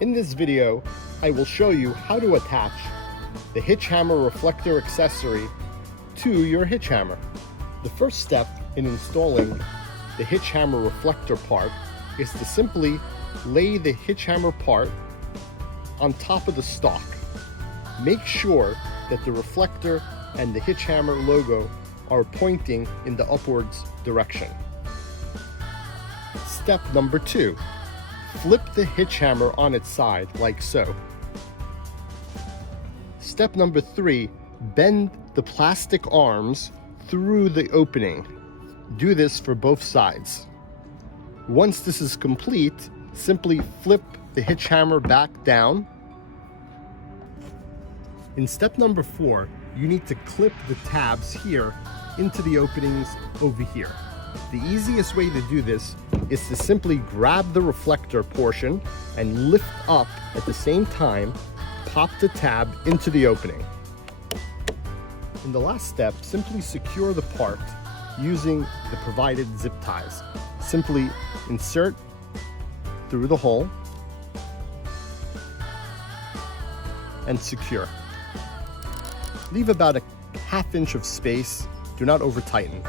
In this video, I will show you how to attach the HitchHammer reflector accessory to your HitchHammer. The first step in installing the HitchHammer reflector part is to simply lay the HitchHammer part on top of the stock. Make sure that the reflector and the HitchHammer logo are pointing in the upwards direction. Step number 2. Flip the HitchHammer on its side like so. Step number 3. Bend the plastic arms through the opening. Do this for both sides. Once this is complete, simply flip the HitchHammer back down. In step number 4, you need to clip the tabs here into the openings over here. The easiest way to do this is to simply grab the reflector portion and lift up at the same time, pop the tab into the opening. In the last step, simply secure the part using the provided zip ties. Simply insert through the hole and secure. Leave about a ½ inch of space. Do not over tighten.